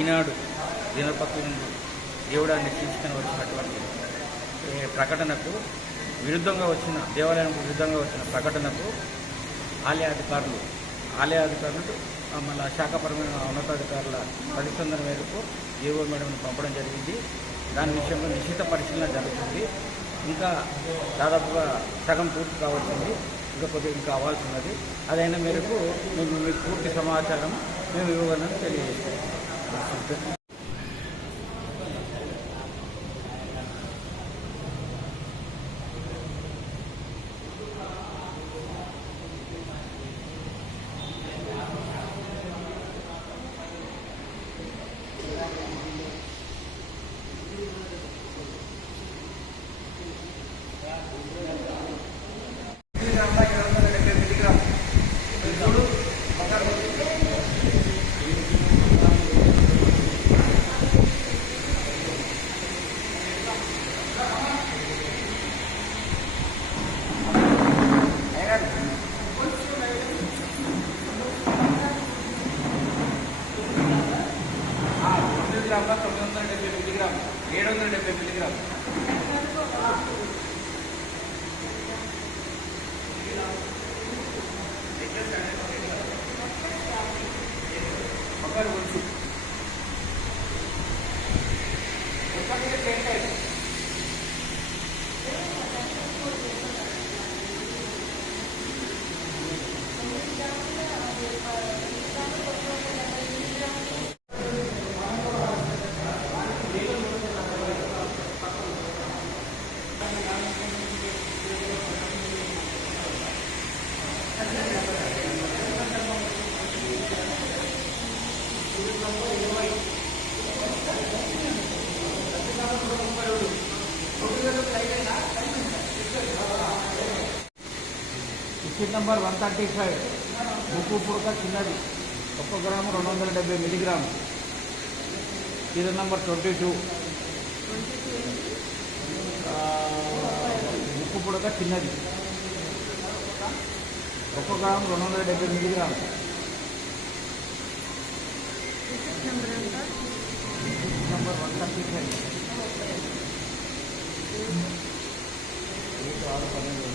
ఈనాడు దినపత్రిక దేవుడాన్ని తీసుకుని వచ్చినటువంటి ప్రకటనకు విరుద్ధంగా వచ్చిన దేవాలయానికి విరుద్ధంగా వచ్చిన ప్రకటనకు ఆలయ అధికారులు ఆలయ అధికారులు మళ్ళీ శాఖపరమైన ఉన్నతాధికారుల ప్రతిస్పందన మేరకు ఏవో మేడంను పంపడం జరిగింది. దాని విషయంలో నిశ్చిత పరిశీలన జరుగుతుంది. ఇంకా దాదాపుగా సగం పూర్తి కావాల్సింది. ఇంకా కొద్దిగా ఇంకా అదైన మేరకు మేము మీకు పూర్తి సమాచారం మేము ఇవ్వగలను తెలియజేస్తాం తొమ్మిది గ్రాముల తొమ్మిది వందల డెబ్బై మిల్లీగ్రామ్ ఏడు వందల డెబ్బై మిల్లీగ్రామ్ ఒకరు sheet number one thirty five. ముక్కు పుడక చిన్నది. ఒక్క గ్రాము రెండు వందల డెబ్బై milligram serial number twenty two. ముక్కు పుడక చిన్నది. ఒక్క గ్రాము రెండు వందల డెబ్బై milligram number one thirty five. ఆరు పన్నెండు.